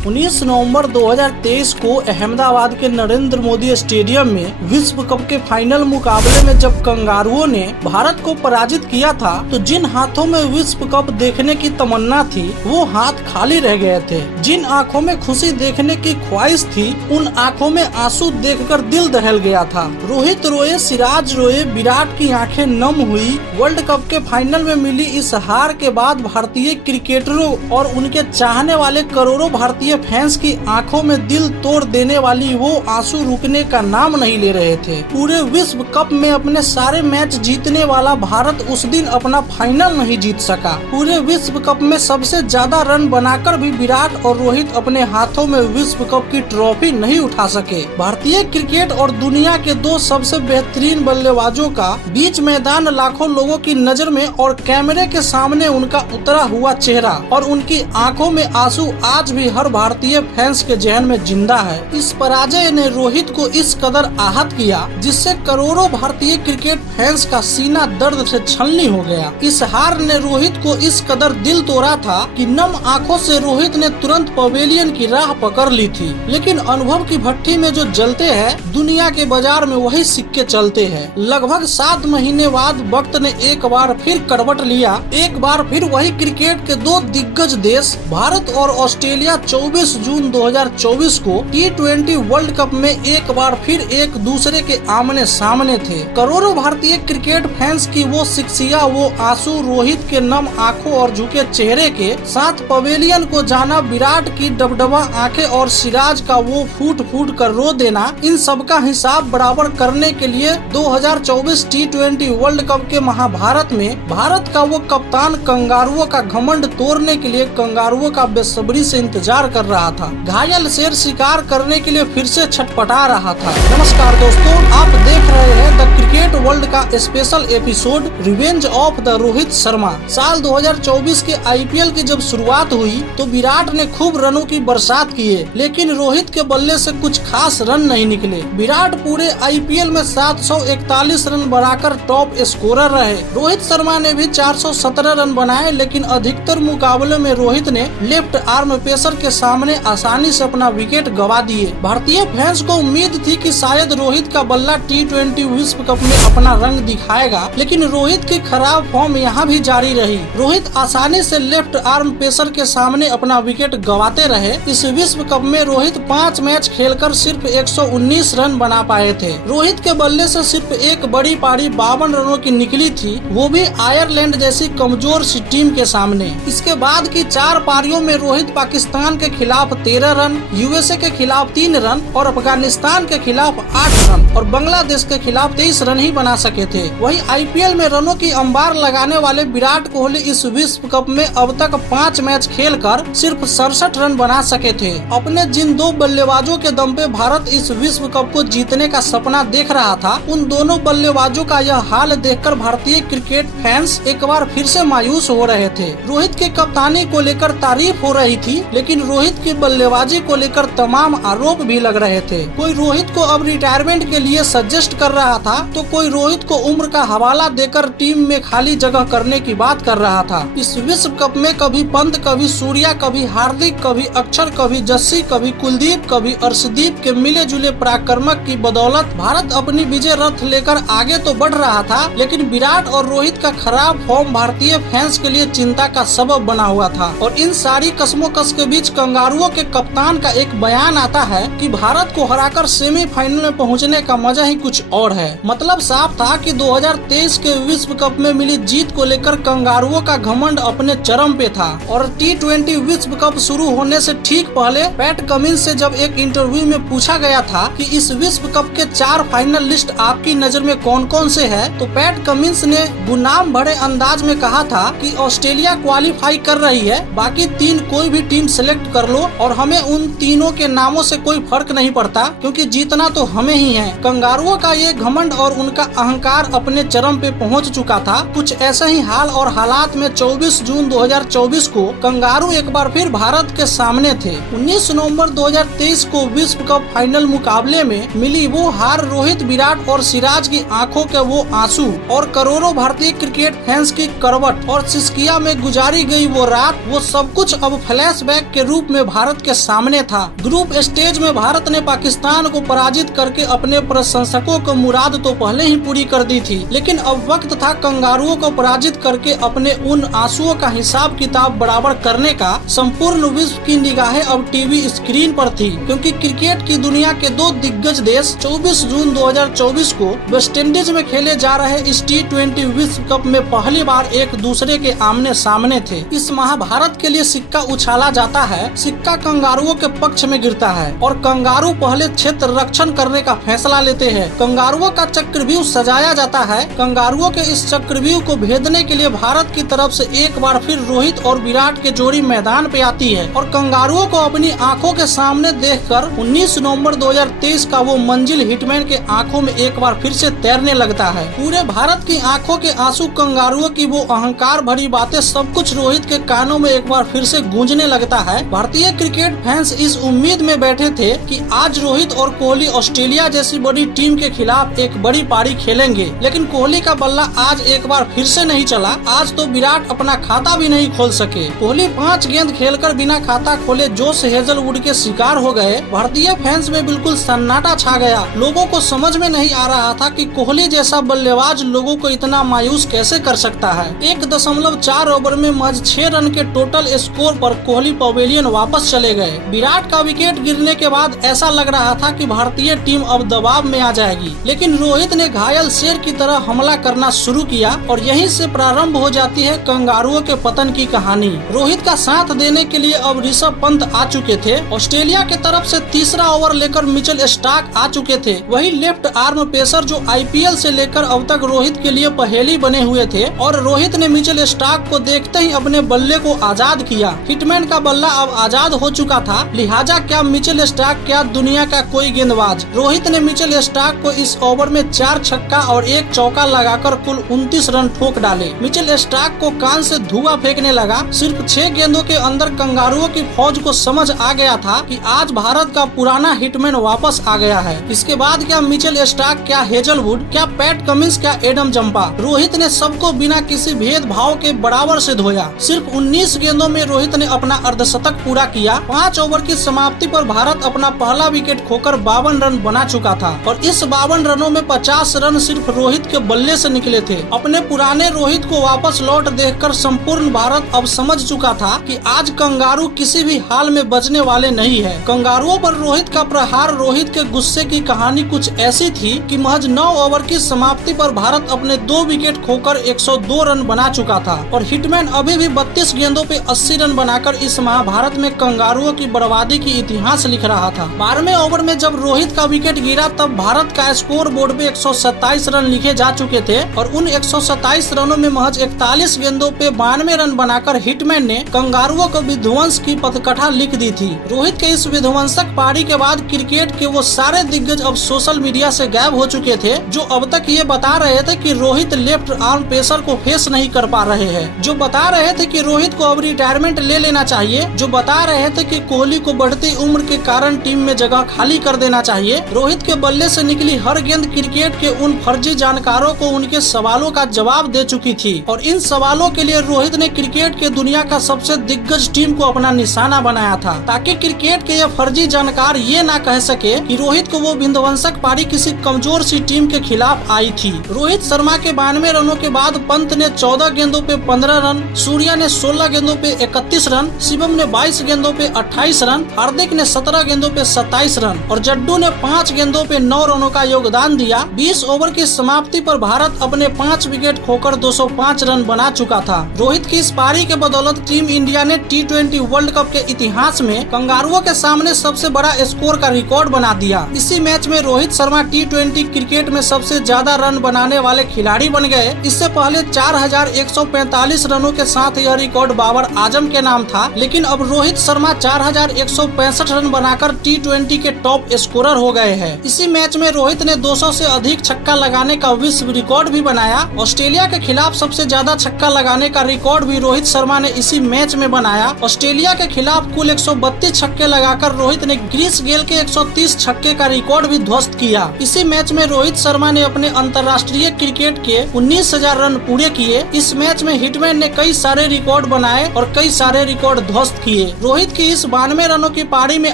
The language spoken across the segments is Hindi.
19 नवंबर 2023 को अहमदाबाद के नरेंद्र मोदी स्टेडियम में विश्व कप के फाइनल मुकाबले में जब कंगारुओं ने भारत को पराजित किया था, तो जिन हाथों में विश्व कप देखने की तमन्ना थी वो हाथ खाली रह गए थे। जिन आंखों में खुशी देखने की ख्वाहिश थी उन आंखों में आंसू देखकर दिल दहल गया था। रोहित रोए, सिराज रोए, विराट की आंखें नम हुई। वर्ल्ड कप के फाइनल में मिली इस हार के बाद भारतीय क्रिकेटरों और उनके चाहने वाले करोड़ों भारतीय फैंस की आंखों में दिल तोड़ देने वाली वो आंसू रुकने का नाम नहीं ले रहे थे। पूरे विश्व कप में अपने सारे मैच जीतने वाला भारत उस दिन अपना फाइनल नहीं जीत सका। पूरे विश्व कप में सबसे ज्यादा रन बनाकर भी विराट और रोहित अपने हाथों में विश्व कप की ट्रॉफी नहीं उठा सके। भारतीय क्रिकेट और दुनिया के दो सबसे बेहतरीन बल्लेबाजों का बीच मैदान लाखों लोगों की नजर में और कैमरे के सामने उनका उतरा हुआ चेहरा और उनकी आंखों में आंसू आज भी हर भारतीय फैंस के जहन में जिंदा है। इस पराजय ने रोहित को इस कदर आहत किया जिससे करोड़ों भारतीय क्रिकेट फैंस का सीना दर्द से छलनी हो गया। इस हार ने रोहित को इस कदर दिल तोड़ा था कि नम आंखों से रोहित ने तुरंत पवेलियन की राह पकड़ ली थी। लेकिन अनुभव की भट्टी में जो जलते हैं, दुनिया के बाजार में वही सिक्के चलते हैं। लगभग 7 महीने बाद वक्त ने एक बार फिर करवट लिया। एक बार फिर वही क्रिकेट के दो दिग्गज देश भारत और ऑस्ट्रेलिया 24 जून 2024 को T20 वर्ल्ड कप में एक बार फिर एक दूसरे के आमने सामने थे। करोड़ों भारतीय क्रिकेट फैंस की वो शिक्सिया, वो आंसू, रोहित के नम आंखों और झुके चेहरे के साथ पवेलियन को जाना, विराट की डबडबा आंखें और सिराज का वो फूट फूट कर रो देना, इन सब का हिसाब बराबर करने के लिए 2024 T20 वर्ल्ड कप के महाभारत में भारत का वो कप्तान कंगारुओं का घमंड तोड़ने के लिए कंगारुओं का बेसब्री से इंतजार कर रहा था। घायल शेर शिकार करने के लिए फिर से छटपटा रहा था। नमस्कार दोस्तों, आप देख रहे हैं द क्रिकेट वर्ल्ड का special episode revenge of the Rohit Sharma. साल 2024 के IPL की जब शुरुआत हुई तो विराट ने खूब रनों की बरसात किए, लेकिन रोहित के बल्ले से कुछ खास रन नहीं निकले। विराट पूरे IPL में 741 रन बनाकर टॉप स्कोरर रहे। रोहित शर्मा ने भी 417 रन बनाए, लेकिन अधिकतर मुकाबले में रोहित ने लेफ्ट आर्म पेसर के सामने आसानी से अपना विकेट गवा दिए। भारतीय फैंस को उम्मीद थी कि शायद रोहित का बल्ला T20 विश्व कप में अपना रंग दिखाएगा, लेकिन रोहित की खराब फॉर्म यहाँ भी जारी रही। रोहित आसानी से लेफ्ट आर्म पेसर के सामने अपना विकेट गवाते रहे। इस विश्व कप में रोहित 5 मैच खेलकर सिर्फ 119 रन बना पाए थे। रोहित के बल्ले से सिर्फ एक बड़ी पारी 52 रनों की निकली थी, वो भी आयरलैंड जैसी कमजोर सी टीम के सामने। इसके बाद की 4 पारियों में रोहित पाकिस्तान के खिलाफ 13 रन, USA के खिलाफ 3 रन और अफगानिस्तान के खिलाफ 8 रन और बांग्लादेश के खिलाफ 23 रन ही बना सके थे। वही IPL में रनों की अंबार लगाने वाले विराट कोहली इस विश्व कप में अब तक 5 मैच खेलकर सिर्फ 67 रन बना सके थे। अपने जिन दो बल्लेबाजों के दम पे भारत इस विश्व कप को जीतने का सपना देख रहा था, उन दोनों बल्लेबाजों का यह हाल देखकर भारतीय क्रिकेट फैंस एक बार फिर से मायूस हो रहे थे। रोहित की कप्तानी को लेकर तारीफ हो रही थी, लेकिन रोहित की बल्लेबाजी को लेकर तमाम आरोप भी लग रहे थे। कोई रोहित को अब रिटायरमेंट के लिए सजेस्ट कर रहा था, तो कोई रोहित को उम्र का हवाला देकर टीम में खाली जगह करने की बात कर रहा था। इस विश्व कप में कभी पंत, कभी सूर्या, कभी हार्दिक, कभी अक्षर, कभी जस्सी, कभी कुलदीप, कभी अर्शदीप के मिले जुले पराक्रमक की बदौलत भारत अपनी विजय रथ लेकर आगे तो बढ़ रहा था, लेकिन विराट और रोहित का खराब फॉर्म भारतीय फैंस के लिए चिंता का सबब बना हुआ था। और इन सारी कशमोकश के बीच कंगारुओं के कप्तान का एक बयान आता है कि भारत को हराकर सेमीफाइनल में पहुंचने का मजा ही कुछ और है। मतलब साफ था कि 2023 के विश्व कप में मिली जीत को लेकर कंगारुओं का घमंड अपने चरम पे था। और T20 विश्व कप शुरू होने से ठीक पहले पैट कमिंस से जब एक इंटरव्यू में पूछा गया था कि इस विश्व कप के 4 फाइनल लिस्ट आपकी नजर में कौन कौन से है, तो पैट कमिंस ने गुनाम भरे अंदाज में कहा था कि ऑस्ट्रेलिया क्वालिफाई कर रही है, बाकी 3 कोई भी टीम सिलेक्ट कर लो और हमें उन तीनों के नामों से कोई फर्क नहीं पड़ता, क्योंकि जीतना तो हमें ही है। कंगारुओं का ये घमंड और उनका अहंकार अपने चरम पे पहुंच चुका था। कुछ ऐसा ही हाल और हालात में 24 जून 2024 को कंगारू एक बार फिर भारत के सामने थे। 19 नवंबर 2023 को विश्व कप फाइनल मुकाबले में मिली वो हार, रोहित, विराट और सिराज की आंखों के वो आंसू और करोड़ों भारतीय क्रिकेट फैंस की करवट और सिसकिया में गुजारी गई वो रात, वो सब कुछ अब फ्लैशबैक के रूप में भारत के सामने था। ग्रुप स्टेज में भारत ने पाकिस्तान को पराजित करके अपने प्रशंसकों को मुराद तो पहले ही पूरी कर दी थी, लेकिन अब वक्त था कंगारुओं को पराजित करके अपने उन आंसुओं का हिसाब किताब बराबर करने का। संपूर्ण विश्व की निगाहें अब टीवी स्क्रीन पर थी, क्योंकि क्रिकेट की दुनिया के दो दिग्गज देश 24 जून 2024 को वेस्टइंडीज में खेले जा रहे इस T20 विश्व कप में पहली बार एक दूसरे के आमने सामने थे। इस महाभारत के लिए सिक्का उछाला जाता है, सिक्का कंगारुओं के पक्ष में गिरता है और कंगारू पहले क्षेत्र रक्षण करने का फैसला लेते हैं। कंगारुओं का चक्रव्यूह सजाया जाता है। कंगारुओं के इस चक्रव्यूह को भेदने के लिए भारत की तरफ से एक बार फिर रोहित और विराट की जोड़ी मैदान पे आती है और कंगारुओं को अपनी आंखों के सामने देखकर 19 नवंबर 2023 का वो मंजिल हिटमैन के आंखों में एक बार फिर से तैरने लगता है। पूरे भारत की आंखों के आंसू, कंगारुओं की वो अहंकार भरी बातें, सब कुछ रोहित के कानों में एक बार फिर से गूंजने लगता है। भारतीय क्रिकेट फैंस इस उम्मीद में बैठे थे कि आज रोहित और कोहली ऑस्ट्रेलिया जैसी बड़ी टीम के खिलाफ एक बड़ी पारी खेलेंगे, लेकिन कोहली का बल्ला आज एक बार फिर से नहीं चला। आज तो विराट अपना खाता भी नहीं खोल सके। कोहली 5 गेंद खेलकर बिना खाता खोले जोश हेजलवुड के शिकार हो गए। भारतीय फैंस में बिल्कुल सन्नाटा छा गया। लोगों को समझ में नहीं आ रहा था कि कोहली जैसा बल्लेबाज लोगों को इतना मायूस कैसे कर सकता है। 1.4 ओवर में महज 6 रन के टोटल स्कोर पर कोहली पवेलियन वापस चले गए। विराट का विकेट गिरने के बाद ऐसा लग रहा था कि भारतीय टीम अब दबाव में आ जाएगी, लेकिन रोहित ने घायल शेर की तरह हमला करना शुरू किया और यहीं से प्रारंभ हो जाती है कंगारुओं के पतन की कहानी। रोहित का साथ देने के लिए अब ऋषभ पंत आ चुके थे। ऑस्ट्रेलिया की तरफ से तीसरा ओवर लेकर मिचेल स्टार्क आ चुके थे, वही लेफ्ट आर्म पेसर जो IPL से लेकर अब तक रोहित के लिए पहेली बने हुए थे। और रोहित ने मिचेल स्टार्क को देखते ही अपने बल्ले को आजाद किया। हिटमैन का बल्ला अब आजाद हो चुका था, लिहाजा क्या मिचेल स्टार्क, क्या दुनिया का कोई गेंदबाज। रोहित ने मिचेल स्टार्क को इस ओवर में 4 छक्का और 1 चौका लगाकर कुल 29 रन ठोक डाले। मिचेल स्टार्क को कान से धुआं फेंकने लगा। सिर्फ 6 गेंदों के अंदर कंगारुओं की फौज को समझ आ गया था कि आज भारत का पुराना हिटमैन वापस आ गया है। इसके बाद क्या मिचेल स्टार्क, क्या हेजलवुड, क्या पैट कमिंस, क्या एडम जंपा, रोहित ने सबको बिना किसी भेदभाव के बराबर से धोया। सिर्फ 19 गेंदों में रोहित ने अपना अर्धशतक पूरा किया। 5 ओवर की समाप्ति पर भारत अपना पहला विकेट खोकर 52 रन बना चुका था और इस 52 रनों में 50 रन सिर्फ रोहित के बल्ले से निकले थे। अपने पुराने रोहित को वापस लौट देखकर संपूर्ण भारत अब समझ चुका था कि आज कंगारू किसी भी हाल में बचने वाले नहीं है। कंगारुओं पर रोहित का प्रहार, रोहित के गुस्से की कहानी कुछ ऐसी थी कि महज 9 ओवर की समाप्ति पर भारत अपने 2 विकेट खोकर 102 रन बना चुका था और हिटमैन अभी भी 32 गेंदों पे 80 रन बनाकर इस महाभारत में कंगारुओं की बर्बादी की इतिहास लिख रहा था। 12वें ओवर में जब रोहित का विकेट गिरा तब भारत का स्कोर बोर्ड पे 127 रन लिखे जा चुके थे और उन 127 रनों में महज 41 गेंदों पे 92 रन बनाकर हिटमैन ने कंगारुओं को विध्वंस की पटकथा लिख दी थी। रोहित के इस विध्वंसक पारी के बाद क्रिकेट के वो सारे दिग्गज अब सोशल मीडिया से गायब हो चुके थे जो अब तक ये बता रहे थे कि रोहित लेफ्ट आर्म पेसर को फेस नहीं कर पा रहे हैं, जो बता रहे थे कि रोहित को अब रिटायरमेंट ले लेना चाहिए, जो बता रहे थे कि कोहली को बढ़ती उम्र के कारण टीम में जगह खाली कर देना चाहिए। रोहित के बल्ले से निकली हर गेंद क्रिकेट के उन फर्जी जानकारों को उनके सवालों का जवाब दे चुकी थी और इन सवालों के लिए रोहित ने क्रिकेट के दुनिया का सबसे दिग्गज टीम को अपना निशाना बनाया था, ताकि क्रिकेट के ये फर्जी जानकार ये ना कह सके कि रोहित को वो विध्वंसक पारी किसी कमजोर सी टीम के खिलाफ आई थी। रोहित शर्मा के 92 रनों के बाद पंत ने 14 गेंदों पे 15 रन, सूर्या ने 16 गेंदों पे 31 रन, शिवम ने 22 गेंदों पे 28 रन, हार्दिक ने 17 गेंदों पे 27 रन और जड्डू ने 5 गेंदों पे 9 रनों का योगदान दिया। 20 ओवर की समाप्ति पर भारत अपने 5 विकेट खोकर 205 रन बना चुका था। रोहित की इस पारी के बदौलत टीम इंडिया ने T20 वर्ल्ड कप के इतिहास में कंगारुओं के सामने सबसे बड़ा स्कोर का रिकॉर्ड बना दिया। इसी मैच में रोहित शर्मा T20 क्रिकेट में सबसे ज्यादा रन बनाने वाले खिलाड़ी बन गए। इससे पहले 4145 रनों के साथ यह रिकॉर्ड बाबर आजम के नाम था, लेकिन अब रोहित शर्मा 4165 रन बनाकर T20 के टॉप स्कोरर हो गए हैं। इसी मैच में रोहित ने 200 से अधिक छक्का लगाने का विश्व रिकॉर्ड भी बनाया। ऑस्ट्रेलिया के खिलाफ सबसे ज्यादा छक्का लगाने का रिकॉर्ड भी रोहित शर्मा ने इसी मैच में बनाया। ऑस्ट्रेलिया के खिलाफ कुल 132 छक्के लगाकर रोहित ने क्रिस गेल के 130 छक्के का रिकॉर्ड भी ध्वस्त किया। इसी मैच में रोहित शर्मा ने अपने अंतर्राष्ट्रीय क्रिकेट के 19,000 रन पूरे किए। इस मैच में हिटमैन ने कई सारे रिकॉर्ड बनाए और कई सारे रिकॉर्ड ध्वस्त किए। रोहित की इस 92 रनों की पारी में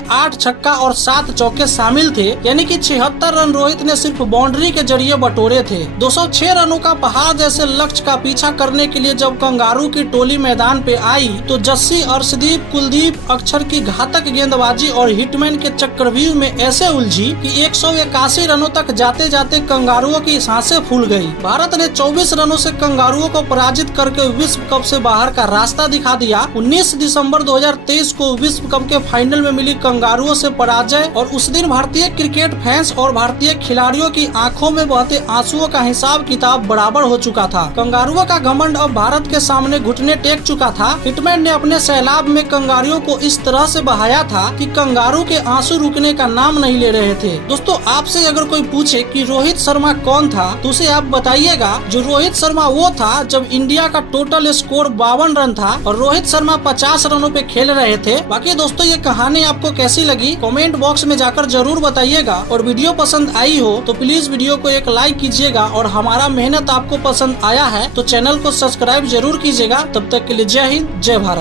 8 छक्का और 7 चौके शामिल थे, यानी कि 76 रन रोहित ने सिर्फ बाउंड्री के जरिए बटोरे थे। 206 रनों का पहाड़ जैसे लक्ष्य का पीछा करने के लिए जब कंगारू की टोली मैदान पे आई तो जस्सी, अर्शदीप, कुलदीप, अक्षर की घातक गेंदबाजी और हिटमैन के चक्रव्यूह में ऐसे उलझी कि 181 रनों तक जाते जाते कंगारुओं की सांसें फूल गई। भारत ने 24 रनों से कंगारुओं को पराजित करके विश्व कप से बाहर का रास्ता दिखा दिया। 19 दिसंबर 2023 को विश्व कप के फाइनल में मिली कंगारुओं से पराजय और उस दिन भारतीय क्रिकेट फैंस और भारतीय खिलाड़ियों की आंखों में बहते आंसुओं का हिसाब किताब बराबर हो चुका था। कंगारुओं का घमंड अब भारत के सामने घुटने टेक चुका था। हिटमैन ने अपने सैलाब में कंगारुओं को इस तरह से बहाया था कि कंगारू के आंसू रुकने का नाम नहीं ले रहे थे। दोस्तों, आपसे अगर कोई पूछे कि रोहित शर्मा कौन था तो उसे आप बताइएगा जो रोहित शर्मा वो था जब इंडिया का टोटल स्कोर 52 रन था और रोहित शर्मा 50 रनों पे खेल रहे थे। बाकी दोस्तों, ये कहानी आपको कैसी लगी कमेंट बॉक्स में जाकर जरूर बताइएगा और वीडियो पसंद आई हो तो प्लीज वीडियो को एक लाइक कीजिएगा और हमारा मेहनत आपको पसंद आया है तो चैनल को सब्सक्राइब जरूर कीजिएगा। तब तक के लिए जय हिंद, जय भारत।